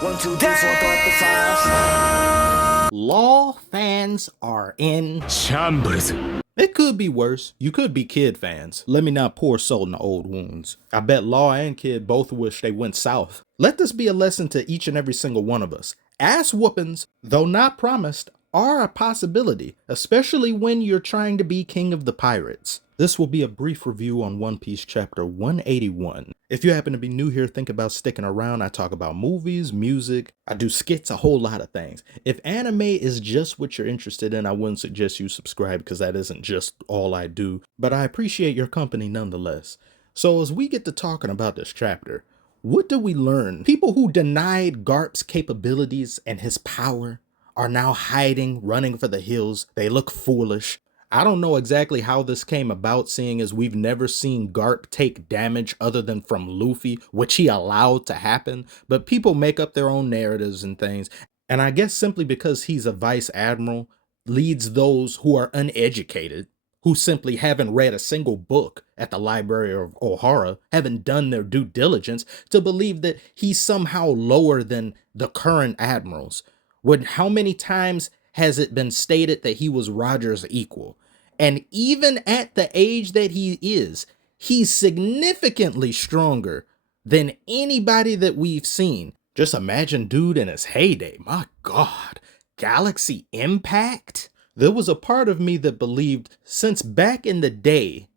1, 2, 3, 4, 5. Law fans are in Shambles. It could be worse. You could be Kid fans. Let me not pour salt in the old wounds. I bet Law and Kid both wish they went south. Let this be a lesson to each and every single one of us. Ass whoopings, though not promised, are a possibility, especially when you're trying to be king of the pirates. This will be a brief review on One Piece chapter 181. If you happen to be new here, think about sticking around. I talk about movies, music, I do skits, a whole lot of things. If anime is just what you're interested in, I wouldn't suggest you subscribe because that isn't just all I do, but I appreciate your company nonetheless. So as we get to talking about this chapter, what do we learn? People who denied Garp's capabilities and his power are now hiding, running for the hills. They look foolish. I don't know exactly how this came about, seeing as we've never seen Garp take damage other than from Luffy, which he allowed to happen, but people make up their own narratives and things. And I guess simply because he's a vice admiral leads those who are uneducated, who simply haven't read a single book at the Library of Ohara, haven't done their due diligence, to believe that he's somehow lower than the current admirals. When how many times has it been stated that he was Roger's equal? And even at the age that he is, he's significantly stronger than anybody that we've seen. Just imagine dude in his heyday. My God, Galaxy Impact? There was a part of me that believed since back in the day,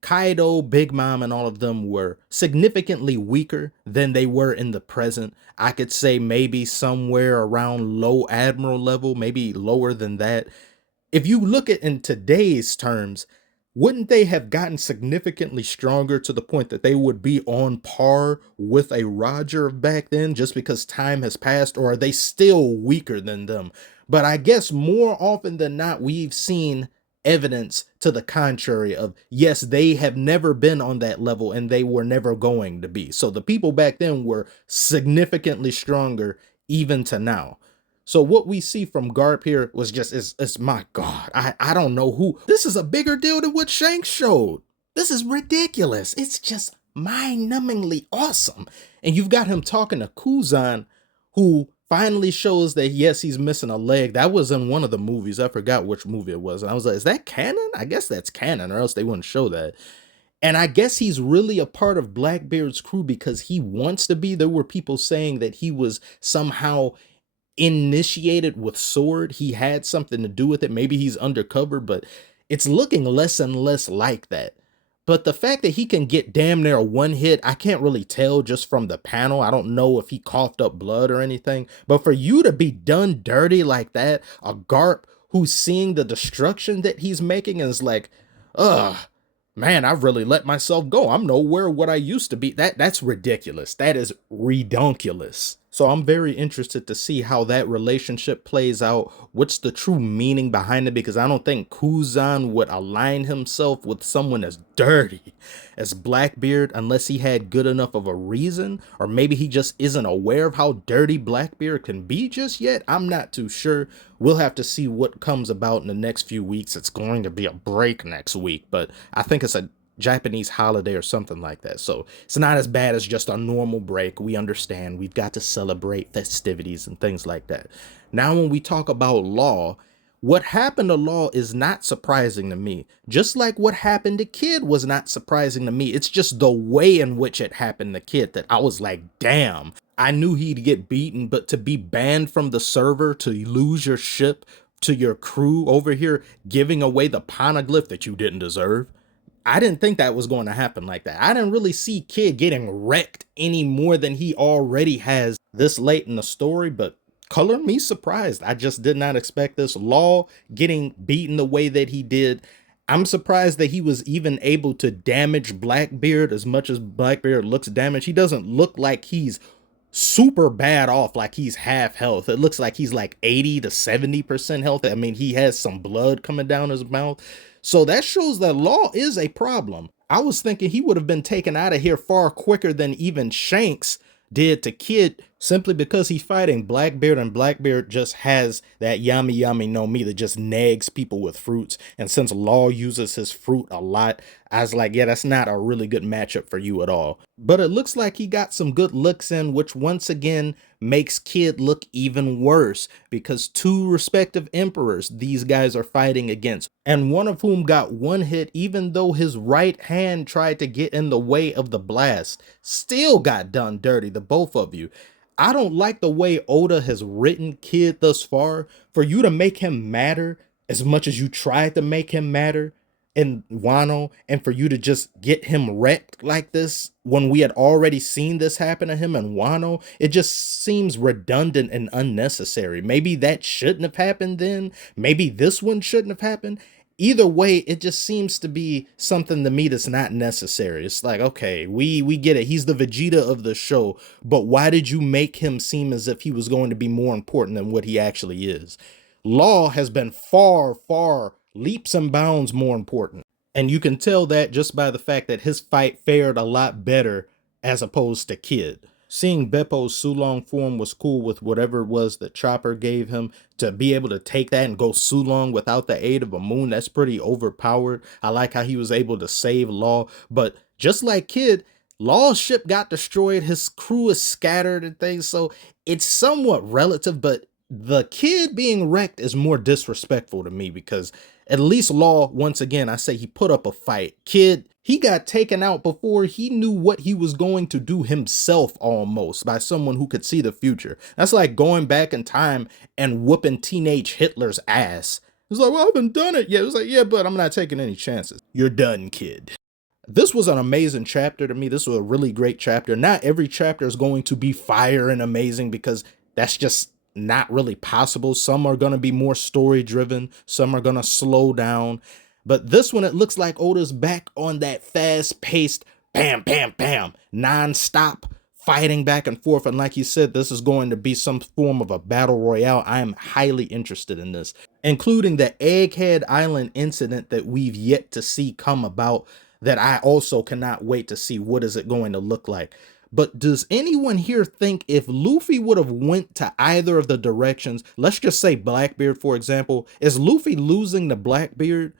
Kaido, Big Mom, and all of them were significantly weaker than they were in the present. I could say maybe somewhere around low admiral level, maybe lower than that. If you look at in today's terms, wouldn't they have gotten significantly stronger to the point that they would be on par with a Roger back then just because time has passed, or are they still weaker than them? But I guess more often than not, we've seen evidence to the contrary of, yes, they have never been on that level and they were never going to be. So the people back then were significantly stronger even to now. So what we see from Garp here was just, it's my God, I don't know who. This is a bigger deal than what Shanks showed. This is ridiculous. It's just mind-numbingly awesome. And you've got him talking to Kuzan, who finally shows that, yes, he's missing a leg. That was in one of the movies. I forgot which movie it was. And I was like, is that canon? I guess that's canon, or else they wouldn't show that. And I guess he's really a part of Blackbeard's crew because he wants to be. There were people saying that he was somehow initiated with sword. He had something to do with it. Maybe he's undercover, but it's looking less and less like that. But the fact that he can get damn near one hit, I can't really tell just from the panel. I don't know if he coughed up blood or anything. But for you to be done dirty like that, a Garp who's seeing the destruction that he's making and is like, ugh, man, I've really let myself go. I'm nowhere what I used to be. That's ridiculous. That is redonkulous. So I'm very interested to see how that relationship plays out. What's the true meaning behind it? Because I don't think Kuzan would align himself with someone as dirty as Blackbeard unless he had good enough of a reason, or maybe he just isn't aware of how dirty Blackbeard can be just yet. I'm not too sure. We'll have to see what comes about in the next few weeks. It's going to be a break next week, but I think it's a Japanese holiday or something like that. So it's not as bad as just a normal break. We understand we've got to celebrate festivities and things like that. Now, when we talk about Law, what happened to Law is not surprising to me. Just like what happened to Kid was not surprising to me. It's just the way in which it happened to Kid that I was like, damn, I knew he'd get beaten, but to be banned from the server, to lose your ship, to your crew over here giving away the poneglyph that you didn't deserve, I didn't think that was going to happen like that. I didn't really see Kid getting wrecked any more than he already has this late in the story, but color me surprised. I just did not expect this. Law getting beaten the way that he did. I'm surprised that he was even able to damage Blackbeard as much as Blackbeard looks damaged. He doesn't look like he's super bad off, like he's half health. It looks like he's like 80 to 70% health. I mean, he has some blood coming down his mouth. So that shows that Law is a problem. I was thinking he would have been taken out of here far quicker than even Shanks did to Kid simply because he's fighting Blackbeard, and Blackbeard just has that yummy yummy no me that just nags people with fruits. And since Law uses his fruit a lot, I was like, yeah, that's not a really good matchup for you at all. But it looks like he got some good looks in, which once again makes Kid look even worse because two respective emperors these guys are fighting against, and one of whom got one hit even though his right hand tried to get in the way of the blast, still got done dirty, the both of you. I don't like the way Oda has written Kid thus far. For you to make him matter as much as you tried to make him matter in Wano, and for you to just get him wrecked like this when we had already seen this happen to him in Wano, it just seems redundant and unnecessary. Maybe that shouldn't have happened then. Maybe this one shouldn't have happened. Either way, it just seems to be something to me that's not necessary. It's like, okay, we get it. He's the Vegeta of the show, but why did you make him seem as if he was going to be more important than what he actually is? Law has been far, far leaps and bounds more important. And you can tell that just by the fact that his fight fared a lot better as opposed to Kid. Seeing Beppo's Sulong form was cool with whatever it was that Chopper gave him. To be able to take that and go Sulong without the aid of a moon, that's pretty overpowered. I like how he was able to save Law. But just like Kid, Law's ship got destroyed. His crew is scattered and things. So it's somewhat relative, but the Kid being wrecked is more disrespectful to me because at least Law, once again, I say he put up a fight. Kid, he got taken out before he knew what he was going to do himself almost by someone who could see the future. That's like going back in time and whooping teenage Hitler's ass. It's like, well, I haven't done it yet. It was like, yeah, but I'm not taking any chances. You're done, Kid. This was an amazing chapter to me. This was a really great chapter. Not every chapter is going to be fire and amazing because that's just not really possible. Some are going to be more story driven. Some are going to slow down. But this one, it looks like Oda's back on that fast paced, bam, bam, bam, non-stop fighting back and forth. And like you said, this is going to be some form of a battle royale. I am highly interested in this, including the Egghead Island incident that we've yet to see come about, that I also cannot wait to see what is it going to look like. But does anyone here think if Luffy would have went to either of the directions, let's just say Blackbeard, for example, is Luffy losing to Blackbeard,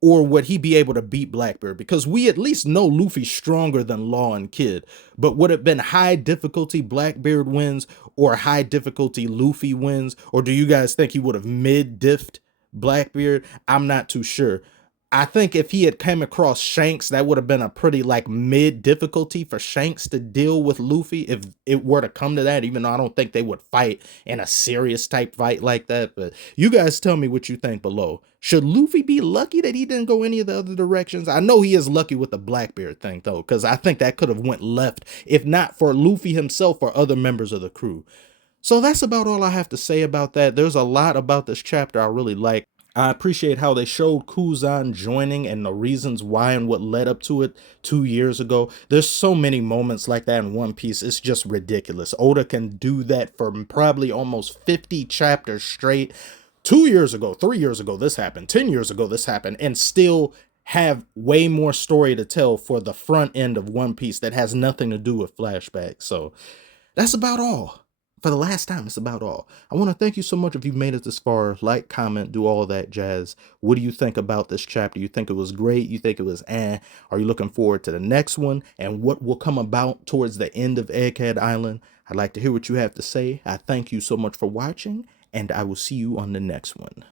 or would he be able to beat Blackbeard? Because we at least know Luffy's stronger than Law and Kid, but would it have been high difficulty Blackbeard wins or high difficulty Luffy wins? Or do you guys think he would have mid-diffed Blackbeard? I'm not too sure. I think if he had come across Shanks, that would have been a pretty like mid difficulty for Shanks to deal with Luffy if it were to come to that, even though I don't think they would fight in a serious type fight like that. But you guys tell me what you think below. Should Luffy be lucky that he didn't go any of the other directions? I know he is lucky with the Blackbeard thing though, because I think that could have went left if not for Luffy himself or other members of the crew. So that's about all I have to say about that. There's a lot about this chapter I really like. I appreciate how they showed Kuzan joining and the reasons why and what led up to it 2 years ago. There's so many moments like that in One Piece. It's just ridiculous. Oda can do that for probably almost 50 chapters straight. 2 years ago, 3 years ago, this happened. 10 years ago, this happened. And still have way more story to tell for the front end of One Piece that has nothing to do with flashbacks. So that's about all. For the last time, it's about all. I want to thank you so much if you've made it this far. Like, comment, do all that jazz. What do you think about this chapter? You think it was great? You think it was eh? Are you looking forward to the next one? And what will come about towards the end of Egghead Island? I'd like to hear what you have to say. I thank you so much for watching, and I will see you on the next one.